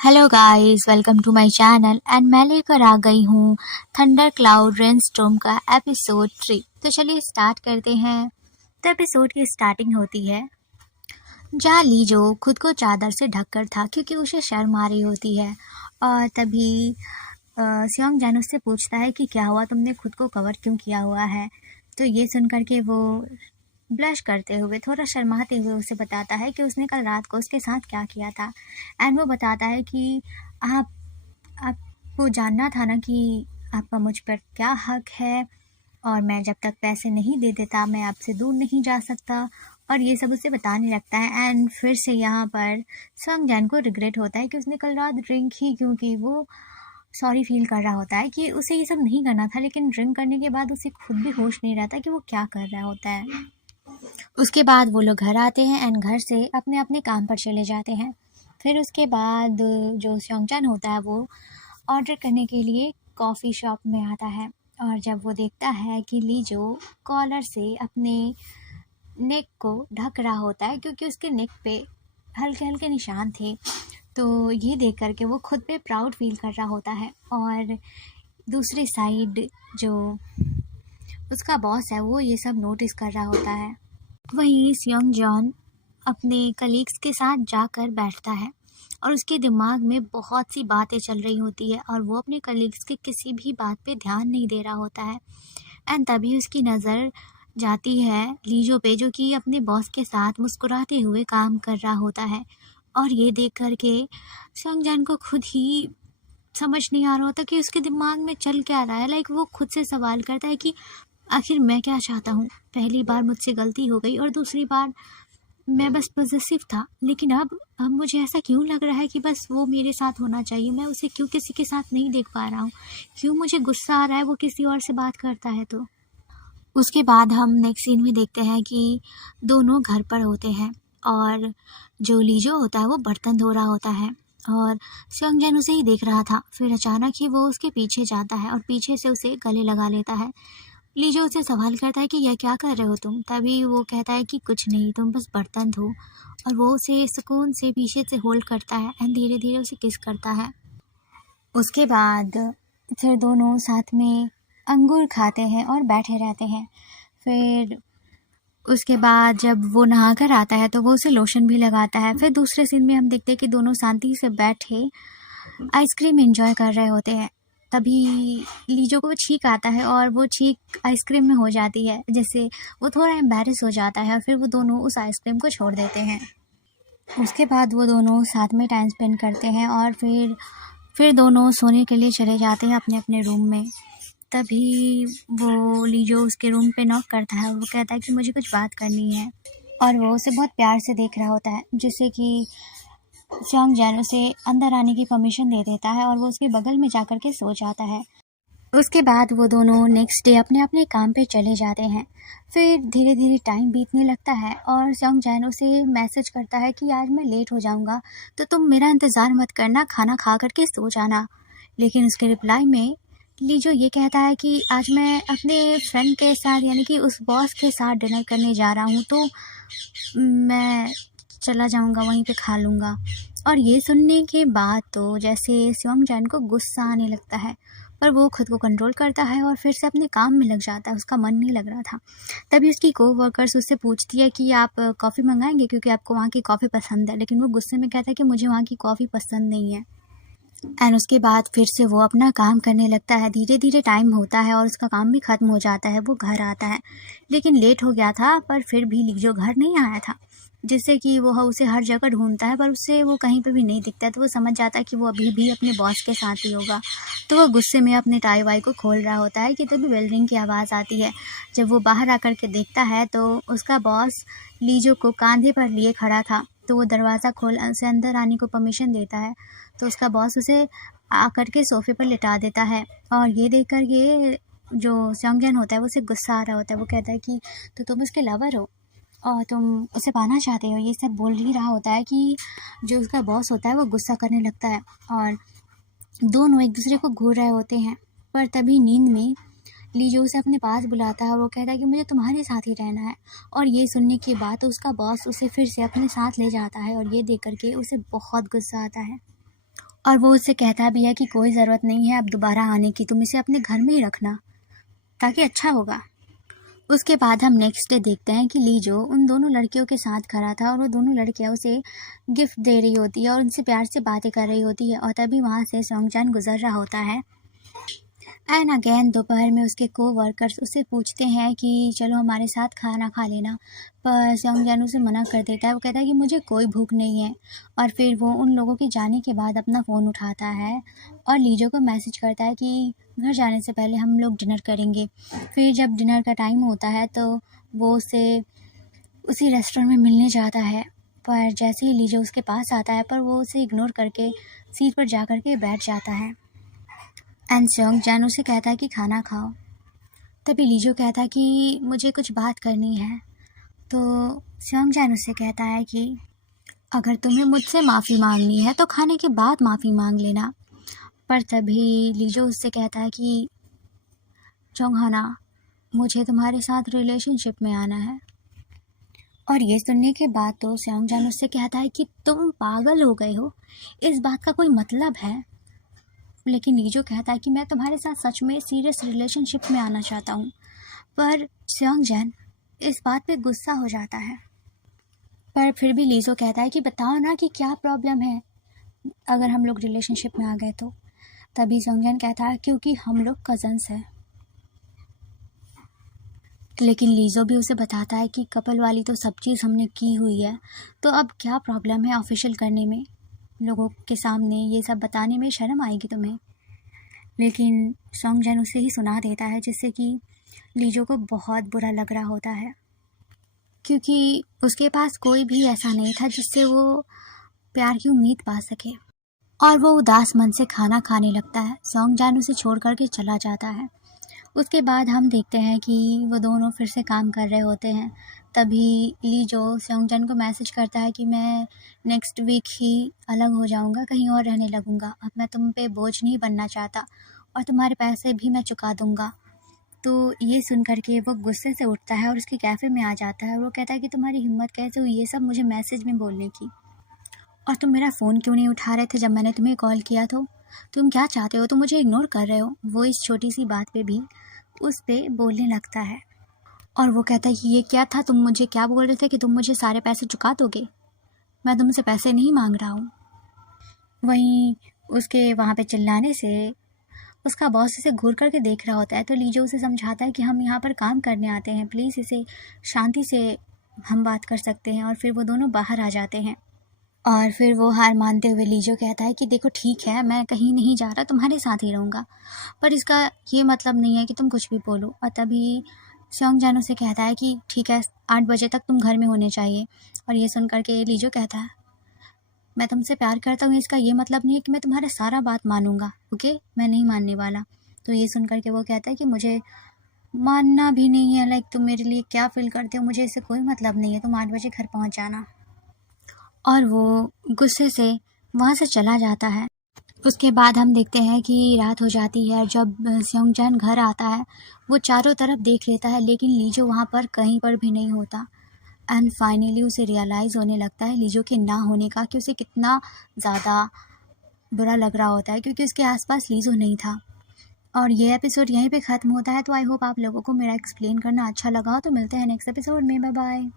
Hello guys, welcome to my channel and मैं लेकर आ गई हूँ थंडर क्लाउड रेनस्टॉर्म का एपिसोड 3। तो चलिए स्टार्ट करते हैं। तो एपिसोड की स्टार्टिंग होती है जहाँ लीजो खुद को चादर से ढककर था क्योंकि उसे शर्म आ रही होती है। और तभी सियोंग जैन उससे पूछता है कि क्या हुआ, तुमने खुद को कवर क्यों किया हुआ है। तो ये सुन करके वो ब्लश करते हुए, थोड़ा शर्माते हुए उसे बताता है कि उसने कल रात को उसके साथ क्या किया था। एंड वो बताता है कि आप आपको जानना था ना कि आपका मुझ पर क्या हक है, और मैं जब तक पैसे नहीं दे देता मैं आपसे दूर नहीं जा सकता। और ये सब उसे बताने लगता है। एंड फिर से यहाँ पर संग जैन को रिग्रेट होता है कि उसने कल रात ड्रिंक ही क्यों की। वो सॉरी फील कर रहा होता है कि उसे ये सब नहीं करना था, लेकिन ड्रिंक करने के बाद उसे खुद भी होश नहीं रहता कि वो क्या कर रहा होता है। उसके बाद वो लोग घर आते हैं एंड घर से अपने अपने काम पर चले जाते हैं। फिर उसके बाद जो स्योंगचन होता है वो ऑर्डर करने के लिए कॉफ़ी शॉप में आता है। और जब वो देखता है कि लीजो कॉलर से अपने नेक को ढक रहा होता है क्योंकि उसके नेक पे हल्के हल्के निशान थे, तो ये देख करके वो खुद पे प्राउड फील कर रहा होता है। और दूसरी साइड जो उसका बॉस है वो ये सब नोटिस कर रहा होता है। वहीं सियोंग जॉन अपने कलीग्स के साथ जाकर बैठता है और उसके दिमाग में बहुत सी बातें चल रही होती है और वो अपने कलीग्स के किसी भी बात पे ध्यान नहीं दे रहा होता है। एंड तभी उसकी नज़र जाती है लीजो पे, जो कि अपने बॉस के साथ मुस्कुराते हुए काम कर रहा होता है। और ये देख करके सियोंग जॉन को खुद ही समझ नहीं आ रहा होता कि उसके दिमाग में चल क्या रहा है। वो खुद से सवाल करता है कि आखिर मैं क्या चाहता हूँ। पहली बार मुझसे गलती हो गई और दूसरी बार मैं बस पॉसेसिव था, लेकिन अब मुझे ऐसा क्यों लग रहा है कि बस वो मेरे साथ होना चाहिए। मैं उसे क्यों किसी के साथ नहीं देख पा रहा हूँ, क्यों मुझे गुस्सा आ रहा है वो किसी और से बात करता है। तो उसके बाद हम नेक्स्ट सीन में देखते हैं कि दोनों घर पर होते हैं और जो लीजो होता है वो बर्तन धो रहा होता है और सियोंग उसे ही देख रहा था। फिर अचानक ही वो उसके पीछे जाता है और पीछे से उसे गले लगा लेता है। लीजो उससे सवाल करता है कि यह क्या कर रहे हो तुम। तभी वो कहता है कि कुछ नहीं, तुम बस बर्तन धो। और वो उसे सुकून से पीछे से होल्ड करता है एंड धीरे धीरे उसे किस करता है। उसके बाद फिर दोनों साथ में अंगूर खाते हैं और बैठे रहते हैं। फिर उसके बाद जब वो नहा कर आता है तो वो उसे लोशन भी लगाता है। फिर दूसरे सीन में हम देखते हैं कि दोनों शांति से बैठे आइसक्रीम एंजॉय कर रहे होते हैं। तभी लीजो को छींक आता है और वो छींक आइसक्रीम में हो जाती है, जिससे वो थोड़ा एम्बैरेस हो जाता है और फिर वो दोनों उस आइसक्रीम को छोड़ देते हैं। उसके बाद वो दोनों साथ में टाइम स्पेंड करते हैं और फिर दोनों सोने के लिए चले जाते हैं अपने अपने रूम में। तभी वो लीजो उसके रूम पे नॉक करता है और वो कहता है कि मुझे कुछ बात करनी है। और वो उसे बहुत प्यार से देख रहा होता है, जिससे कि सियोंग जैन उसे अंदर आने की परमिशन दे देता है और वो उसके बगल में जाकर के सो जाता है। उसके बाद वो दोनों नेक्स्ट डे अपने अपने काम पे चले जाते हैं। फिर धीरे धीरे टाइम बीतने लगता है और सियोंग जैन उसे मैसेज करता है कि आज मैं लेट हो जाऊंगा, तो तुम मेरा इंतज़ार मत करना, खाना खा करके सो जाना। लेकिन उसके रिप्लाई में लीजो ये कहता है कि आज मैं अपने फ्रेंड के साथ यानी कि उस बॉस के साथ डिनर करने जा रहा हूँ, तो मैं चला जाऊंगा, वहीं पे खा लूँगा। और ये सुनने के बाद तो जैसे सियोंग जैन को गुस्सा आने लगता है, पर वो खुद को कंट्रोल करता है और फिर से अपने काम में लग जाता है। उसका मन नहीं लग रहा था। तभी उसकी कोवर्कर्स उससे पूछती है कि आप कॉफ़ी मंगाएंगे क्योंकि आपको वहाँ की कॉफ़ी पसंद है, लेकिन वो गुस्से में कहता है कि मुझे वहाँ की कॉफ़ी पसंद नहीं है। एंड उसके बाद फिर से वो अपना काम करने लगता है। धीरे धीरे टाइम होता है और उसका काम भी ख़त्म हो जाता है। वो घर आता है, लेकिन लेट हो गया था, पर फिर भी लीजो घर नहीं आया था, जिससे कि वो उसे हर जगह ढूंढता है पर उससे वो कहीं पे भी नहीं दिखता है। तो वो समझ जाता है कि वो अभी भी अपने बॉस के साथ ही होगा। तो वो गुस्से में अपने टाई वाई को खोल रहा होता है कि तभी बेल रिंग की आवाज़ आती है। जब वो बाहर आकर के देखता है तो उसका बॉस लीजो को कंधे पर लिए खड़ा था। तो वो दरवाज़ा खोल उसे अंदर आने को परमिशन देता है। तो उसका बॉस उसे आकर के सोफ़े पर लिटा देता है। और ये देखकर ये जो सियोंग जैन होता है वो उसे गुस्सा आ रहा होता है। वो कहता है कि तो तुम उसके लवर हो और तुम उसे पाना चाहते हो। ये सब बोल ही रहा होता है कि जो उसका बॉस होता है वो गुस्सा करने लगता है और दोनों एक दूसरे को घूर रहे होते हैं। पर तभी नींद में लीजो उसे अपने पास बुलाता है और वो कहता है कि मुझे तुम्हारे साथ ही रहना है। और ये सुनने के बाद उसका बॉस उसे फिर से अपने साथ ले जाता है और ये देख करके उसे बहुत गुस्सा आता है। और वो उससे कहता भी है कि कोई ज़रूरत नहीं है अब दोबारा आने की, तुम इसे अपने घर में ही रखना ताकि अच्छा होगा। उसके बाद हम नेक्स्ट डे देखते हैं कि लीजो उन दोनों लड़कियों के साथ खड़ा था और वो दोनों लड़कियां उसे गिफ्ट दे रही होती है और उनसे प्यार से बातें कर रही होती है और तभी वहाँ से सॉन्गजान गुजर रहा होता है। एंड अगेन दोपहर में उसके कोवर्कर्स उससे पूछते हैं कि चलो हमारे साथ खाना खा लेना, पर सॉन्गजान उसे मना कर देता है। वो कहता है कि मुझे कोई भूख नहीं है और फिर वो उन लोगों के जाने के बाद अपना फ़ोन उठाता है और लीजो को मैसेज करता है कि घर जाने से पहले हम लोग डिनर करेंगे। फिर जब डिनर का टाइम होता है तो वो उसे उसी रेस्टोरेंट में मिलने जाता है, पर जैसे ही लीजो उसके पास आता है पर वो उसे इग्नोर करके सीट पर जा कर के बैठ जाता है। एंड सॉन्गजान उसे कहता है कि खाना खाओ। तभी लीजो कहता है कि मुझे कुछ बात करनी है। तो सॉन्गजान उससे कहता है कि अगर तुम्हें मुझसे माफ़ी मांगनी है तो खाने के बाद माफ़ी मांग लेना। पर तभी लीजो उससे कहता है कि जोंगहाना, मुझे तुम्हारे साथ रिलेशनशिप में आना है। और ये सुनने के बाद तो सॉन्गजान उससे कहता है कि तुम पागल हो गए हो, इस बात का कोई मतलब है। लेकिन लीजो कहता है कि मैं तुम्हारे साथ सच में सीरियस रिलेशनशिप में आना चाहता हूँ। पर सॉन्गजान इस बात पे गुस्सा हो जाता है। पर फिर भी लीजो कहता है कि बताओ ना कि क्या प्रॉब्लम है अगर हम लोग रिलेशनशिप में आ गए तो। तभी सॉन्गजान कहता है क्योंकि हम लोग कज़न्स हैं। लेकिन लीजो भी उसे बताता है कि कपल वाली तो सब चीज़ हमने की हुई है, तो अब क्या प्रॉब्लम है ऑफिशियल करने में, लोगों के सामने ये सब बताने में शर्म आएगी तुम्हें। लेकिन सॉन्गजान उसे ही सुना देता है जिससे कि लीजो को बहुत बुरा लग रहा होता है, क्योंकि उसके पास कोई भी ऐसा नहीं था जिससे वो प्यार की उम्मीद पा सके। और वो उदास मन से खाना खाने लगता है। सॉन्गजान उसे छोड़ करके चला जाता है। उसके बाद हम देखते हैं कि वो दोनों फिर से काम कर रहे होते हैं। तभी लीजो सॉन्गजान को मैसेज करता है कि मैं नेक्स्ट वीक ही अलग हो जाऊंगा, कहीं और रहने लगूंगा। अब मैं तुम पे बोझ नहीं बनना चाहता और तुम्हारे पैसे भी मैं चुका दूंगा। तो ये सुन कर के वो गुस्से से उठता है और उसके कैफ़े में आ जाता है और वो कहता है कि तुम्हारी हिम्मत कैसे हुई ये सब मुझे मैसेज में बोलने की, और तुम मेरा फ़ोन क्यों नहीं उठा रहे थे जब मैंने तुम्हें कॉल किया? तो तुम क्या चाहते हो, तुम मुझे इग्नोर कर रहे हो। वो इस छोटी सी बात पे भी उस पे बोलने लगता है और वो कहता है कि ये क्या था, तुम मुझे क्या बोल रहे थे कि तुम मुझे सारे पैसे चुका दोगे? मैं तुमसे पैसे नहीं मांग रहा हूँ। वहीं उसके वहाँ पे चिल्लाने से उसका बॉस इसे घूर करके देख रहा होता है। तो लीजो उसे समझाता है कि हम यहाँ पर काम करने आते हैं, प्लीज़ इसे शांति से हम बात कर सकते हैं। और फिर वो दोनों बाहर आ जाते हैं और फिर वो हार मानते हुए लीजो कहता है कि देखो ठीक है, मैं कहीं नहीं जा रहा, तुम्हारे साथ ही रहूँगा, पर इसका ये मतलब नहीं है कि तुम कुछ भी बोलो। और तभी सॉन्गजान से कहता है कि ठीक है, 8 बजे तक तुम घर में होने चाहिए। और ये सुन करके लीजो कहता है मैं तुमसे प्यार करता हूँ, इसका ये मतलब नहीं है कि मैं तुम्हारा सारा बात मानूंगा, ओके, मैं नहीं मानने वाला। तो ये सुन करके वो कहता है कि मुझे मानना भी नहीं है, लाइक तुम मेरे लिए क्या फील करते हो मुझे इससे कोई मतलब नहीं है, तुम 8 बजे घर पहुँच जाना। और वो गुस्से से वहाँ से चला जाता है। उसके बाद हम देखते हैं कि रात हो जाती है। जब सॉन्गजान घर आता है वो चारों तरफ देख लेता है लेकिन लीजो वहाँ पर कहीं पर भी नहीं होता। एंड फाइनली उसे रियलाइज़ होने लगता है लीजो के ना होने का, कि उसे कितना ज़्यादा बुरा लग रहा होता है क्योंकि उसके आसपास लीजो नहीं था। और ये एपिसोड यहीं पे ख़त्म होता है। तो आई होप आप लोगों को मेरा एक्सप्लेन करना अच्छा लगा हो। तो मिलते हैं नेक्स्ट एपिसोड में, बाय बाय।